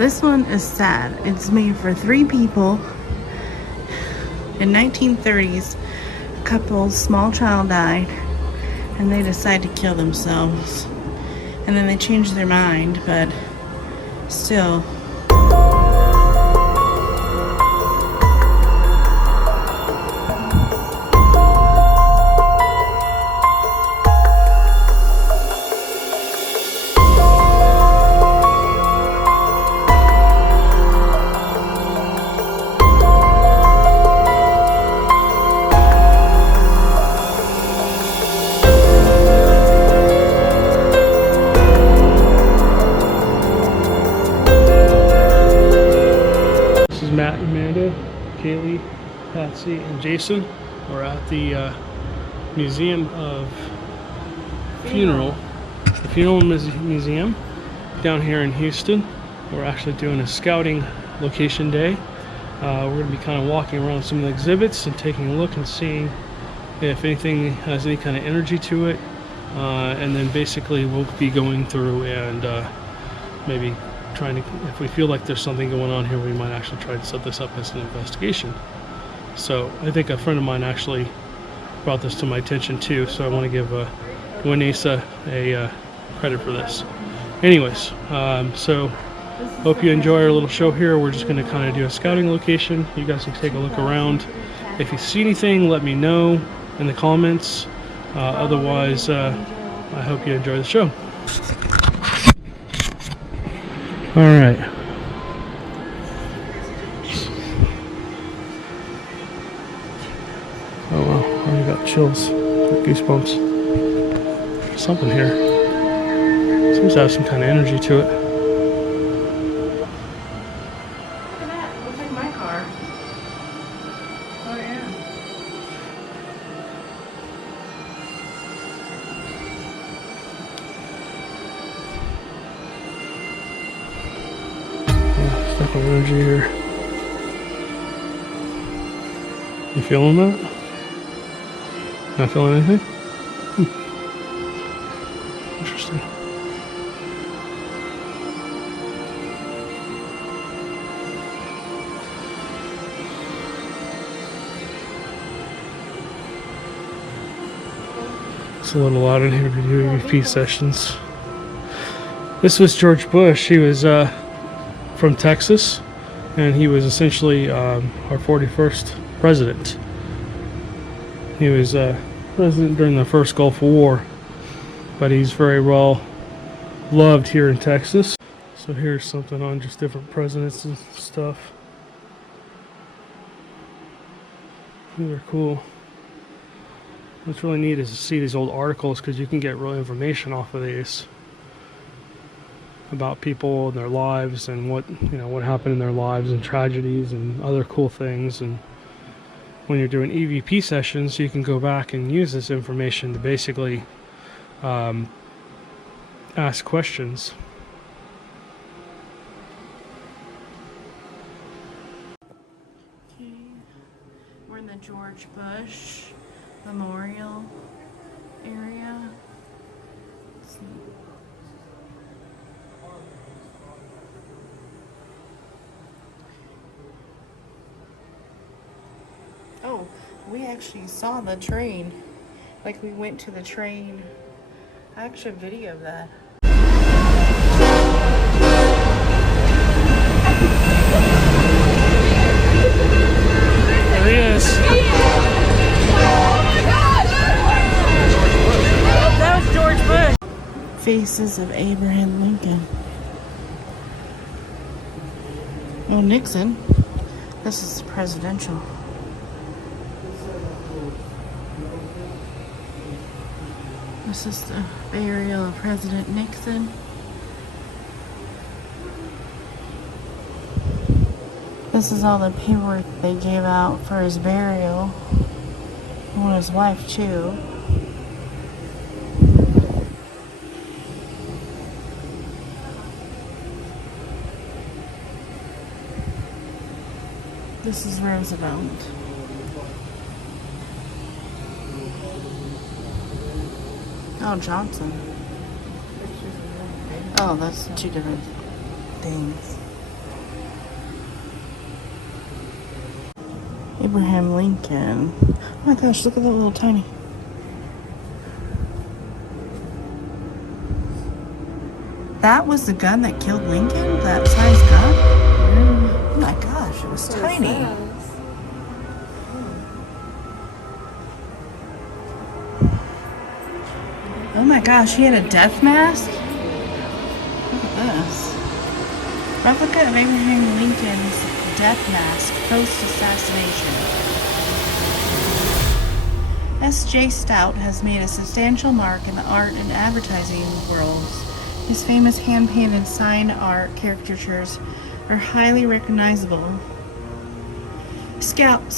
This one is sad. It's made for 3 people. In 1930s, a couple, small child died, and they decided to kill themselves. And then they changed their mind, but still. Matt, Amanda, Kaylee, Patsy, and Jason. We're at the Museum of Funeral, the Funeral Museum down here in Houston. We're actually doing a scouting location day. We're going to be kind of walking around some of the exhibits and taking a look and seeing if anything has any kind of energy to it. And then basically we'll be going through and maybe trying to, if we feel like there's something going on here, we might actually try to set this up as an investigation. So I think a friend of mine actually brought this to my attention too, so I want to give Vanessa a credit for this. Anyways, so hope you enjoy our little show here. We're just going to kind of do a scouting location. You guys can take a look around. If you see anything, let me know in the comments. Otherwise, I hope you enjoy the show. All right. Oh wow, I got chills, got goosebumps. There's something here. Seems to have some kind of energy to it. Look at that. It looks like my car. Oh yeah. Definitely energy here. You feeling that? Not feeling anything? Interesting. It's a little loud in here to do EVP sessions. This was George Bush. He was from Texas, and he was essentially our 41st president. He was president during the first Gulf War, but he's very well loved here in Texas. So here's something on just different presidents and stuff. These are cool. What's really neat is to see these old articles, because you can get real information off of these about people and their lives and what happened in their lives and tragedies and other cool things. And when you're doing EVP sessions, you can go back and use this information to basically ask questions. Okay. We're in the George Bush Memorial area. Let's see. Oh, we actually saw the train. Like, we went to the train. I actually videoed that. There he is. That was George Bush. Faces of Abraham Lincoln. Oh, Nixon. This is presidential. This is the burial of President Nixon. This is all the paperwork they gave out for his burial. And his wife too. This is Roosevelt. Oh, Johnson. Oh, that's two different things. Abraham Lincoln. Oh my gosh, look at that little tiny. That was the gun that killed Lincoln? That size gun? Oh my gosh, it was tiny. Oh my gosh, he had a death mask? Look at this. Replica of Abraham Lincoln's death mask, post-assassination. S.J. Stout has made a substantial mark in the art and advertising worlds. His famous hand-painted sign art caricatures are highly recognizable. Scout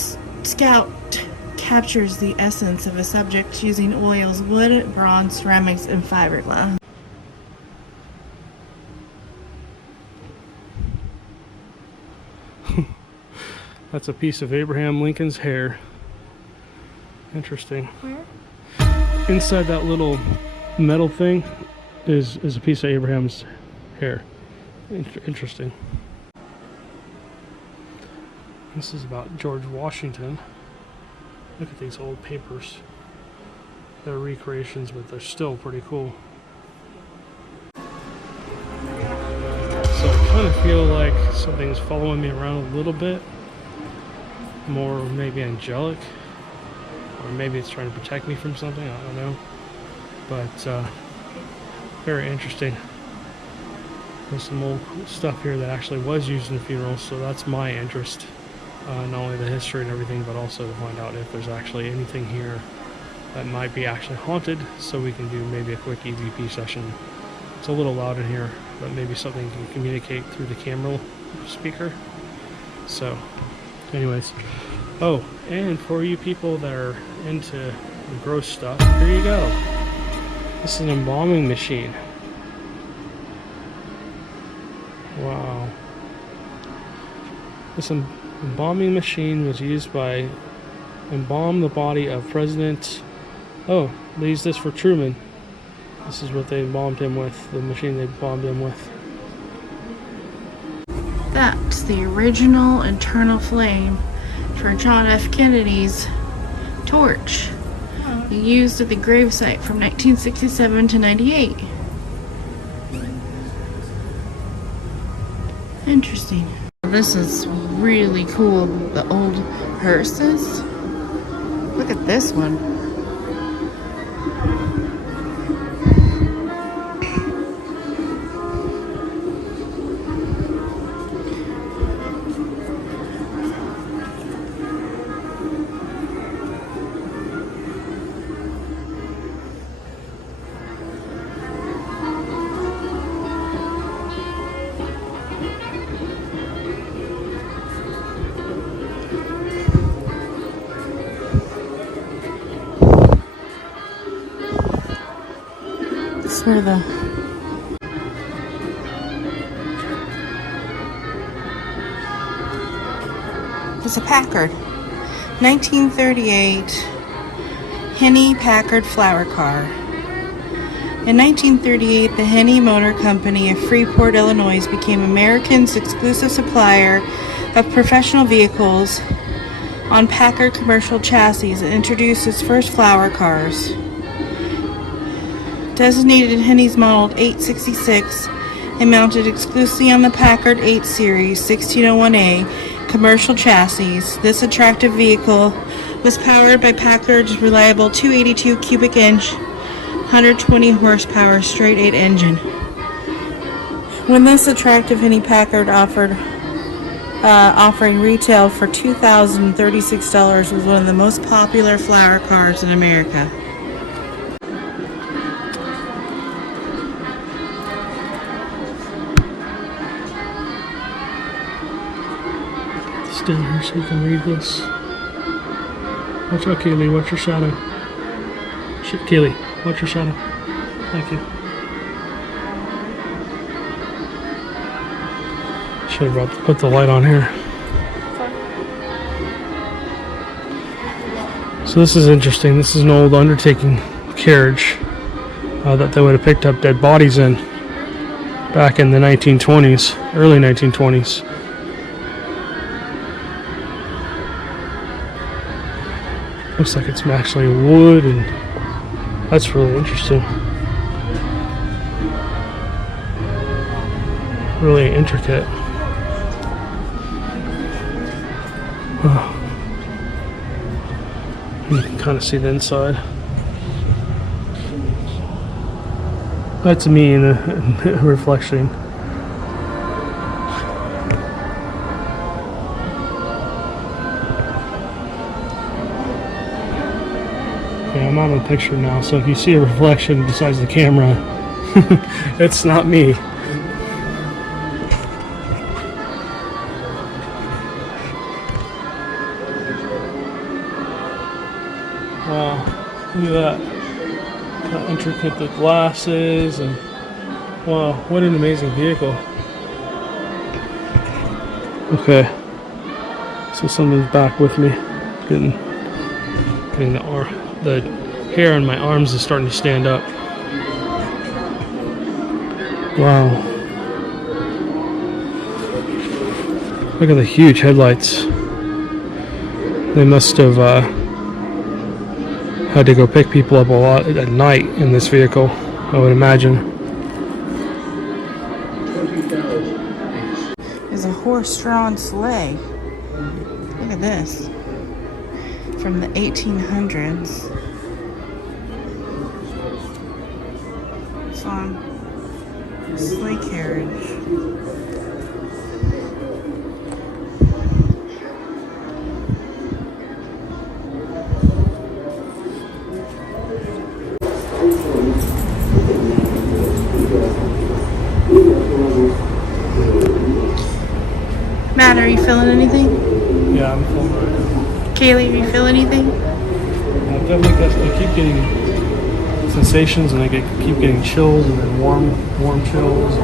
captures the essence of a subject using oils, wood, bronze, ceramics, and fiberglass. That's a piece of Abraham Lincoln's hair. Interesting. Where? Inside that little metal thing is a piece of Abraham's hair. Interesting. This is about George Washington. Look at these old papers. They're recreations, but they're still pretty cool. So I kind of feel like something's following me around a little bit. More maybe angelic. Or maybe it's trying to protect me from something, I don't know. But very interesting. There's some old stuff here that actually was used in funerals, so that's my interest. Not only the history and everything, but also to find out if there's actually anything here that might be actually haunted, so we can do maybe a quick EVP session. It's a little loud in here, but maybe something can communicate through the camera speaker. So, anyways. Oh, and for you people that are into the gross stuff, here you go. This is an embalming machine. Wow. This embalming machine was used by embalm the body of President. Oh, they used this for Truman. This is what they embalmed him with, the machine they embalmed him with. That's the original internal flame for John F. Kennedy's torch. Used at the gravesite from 1967 to 98. Interesting. This is really cool. The old hearses. Look at this one. Where it's a Packard 1938 Henney Packard flower car. In 1938, the Henney Motor Company of Freeport, Illinois became America's exclusive supplier of professional vehicles on Packard commercial chassis and introduced its first flower cars. Designated Henney's Model 866 and mounted exclusively on the Packard 8 Series 1601A commercial chassis, this attractive vehicle was powered by Packard's reliable 282 cubic inch, 120 horsepower straight 8 engine. When this attractive Henney Packard offering retail for $2,036 was one of the most popular flower cars in America. Down here so you can read this. Watch out, Kaylee. Watch your shadow. Kaylee, watch your shadow. Thank you. Should have put the light on here. So this is interesting. This is an old undertaking carriage that they would have picked up dead bodies in back in the 1920s, early 1920s. Looks like it's actually wood, and that's really interesting. Really intricate. Oh. You can kind of see the inside. That's me in a reflection. Okay, I'm on a picture now, so if you see a reflection besides the camera, it's not me. Wow, look at that. How intricate the glass is, and wow, what an amazing vehicle. Okay, so something's back with me. Getting the hair on my arms is starting to stand up. Wow. Look at the huge headlights. They must have had to go pick people up a lot at night in this vehicle, I would imagine. There's a horse-drawn sleigh. Look at this. From the 1800s. It's on a sleigh carriage. Matt, are you feeling anything? Yeah, I'm feeling right now. Kaylee, are you feeling anything? I definitely I keep getting sensations, and I keep getting chills, and then warm chills.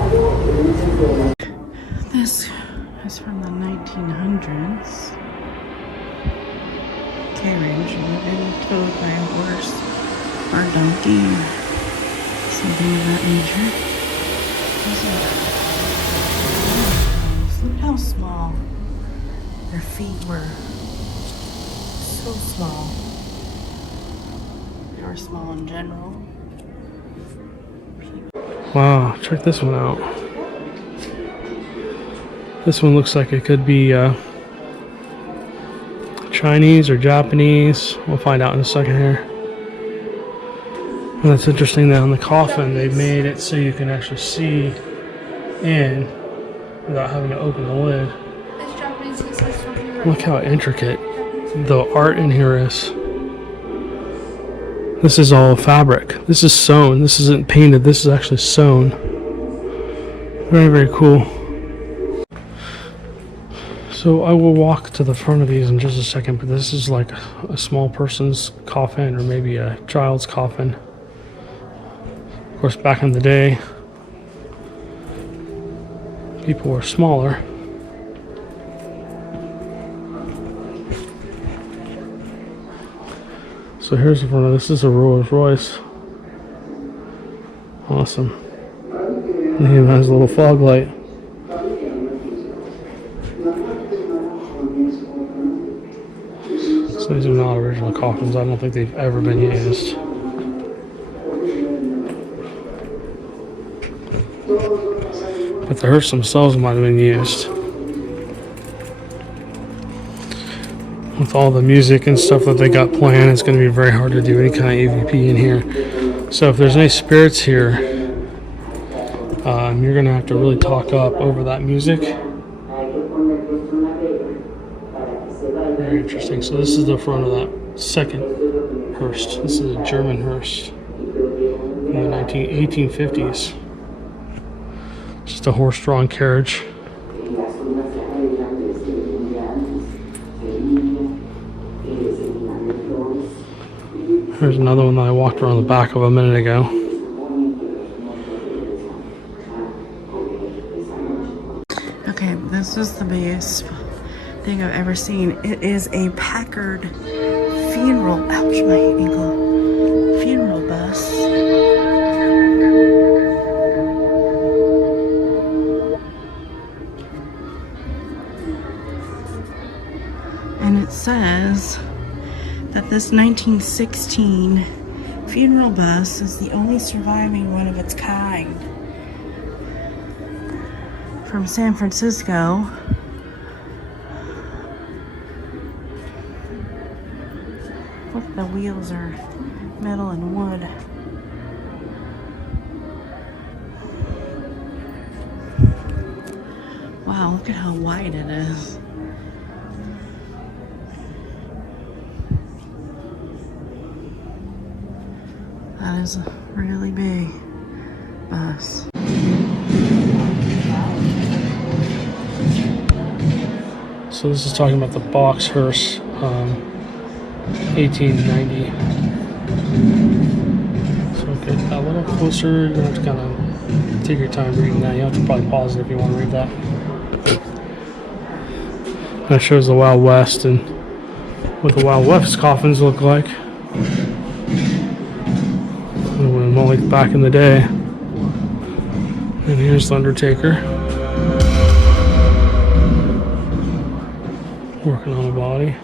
This is from the 1900s. Carriage, and it been towed by a horse or a donkey or something of that nature. Look how small their feet were. So small. They were small in general. Wow, check this one out. This one looks like it could be Chinese or Japanese. We'll find out in a second here. And that's interesting that on the coffin they made it so you can actually see in without having to open the lid. Look how intricate the art in here is. This is all fabric. This is sewn. This isn't painted. This is actually sewn. Very, very cool. So I will walk to the front of these in just a second, but this is like a small person's coffin, or maybe a child's coffin. Of course, back in the day, people were smaller. So here's the front of this. This is a Rolls Royce. Awesome. And it even has a little fog light. So these are not original coffins. I don't think they've ever been used. But the hearse themselves might have been used. With all the music and stuff that they got planned, it's going to be very hard to do any kind of EVP in here. So if there's any spirits here, you're going to have to really talk up over that music. Very interesting. So this is the front of that second hearse. This is a German hearse in the 1850s. Just a horse-drawn carriage. Here's another one that I walked around the back of a minute ago. Okay, this is the biggest thing I've ever seen. It is a Packard funeral, ouch, my ankle, funeral bus. And it says that this 1916 funeral bus is the only surviving one of its kind from San Francisco. Look, the wheels are metal and wood. Wow, look at how wide it is. That is a really big bus. So this is talking about the box hearse, 1890. So get a little closer. You have to kind of take your time reading that. You have to probably pause it if you want to read that. That shows the Wild West and what the Wild West coffins look like. Like back in the day. And here's the Undertaker working on a body.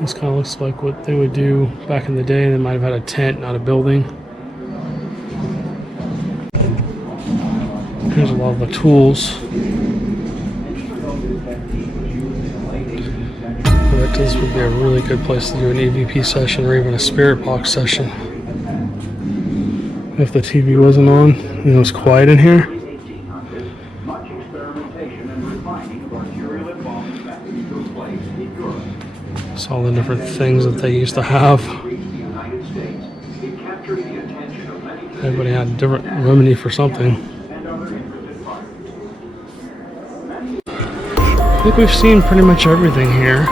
This kind of looks like what they would do back in the day. They might have had a tent, not a building. Here's a lot of the tools. I bet this would be a really good place to do an EVP session or even a spirit box session. If the TV wasn't on and it was quiet in here. It's all the different things that they used to have. Everybody had a different remedy for something. I think we've seen pretty much everything here.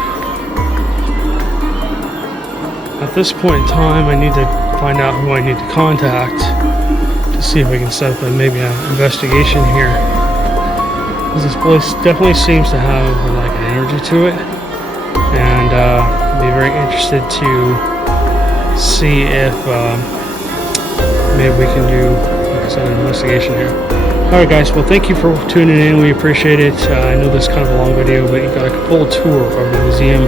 At this point in time, I need to find out who I need to contact to see if I can set up maybe an investigation here. Because this place definitely seems to have like an energy to it, and I'd be very interested to see if maybe we can do, like I said, an investigation here. Alright guys, well thank you for tuning in, we appreciate it. I know this is kind of a long video, but you got a full tour of the museum.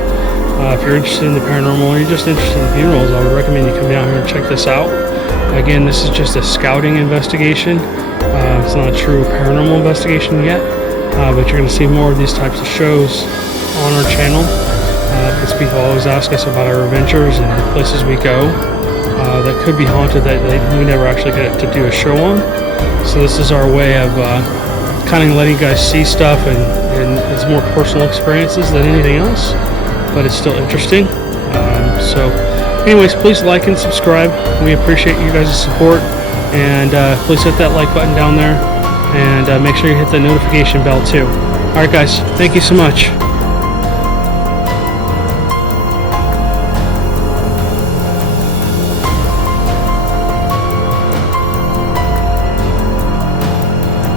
If you're interested in the paranormal or you're just interested in funerals, I would recommend you come down here and check this out. Again, this is just a scouting investigation. It's not a true paranormal investigation yet, but you're going to see more of these types of shows on our channel. Because people always ask us about our adventures and the places we go that could be haunted that we never actually get to do a show on. So this is our way of kind of letting you guys see stuff, and it's more personal experiences than anything else. But it's still interesting. So anyways, please like and subscribe. We appreciate you guys' support, and please hit that like button down there, and make sure you hit the notification bell too. Alright guys, thank you so much.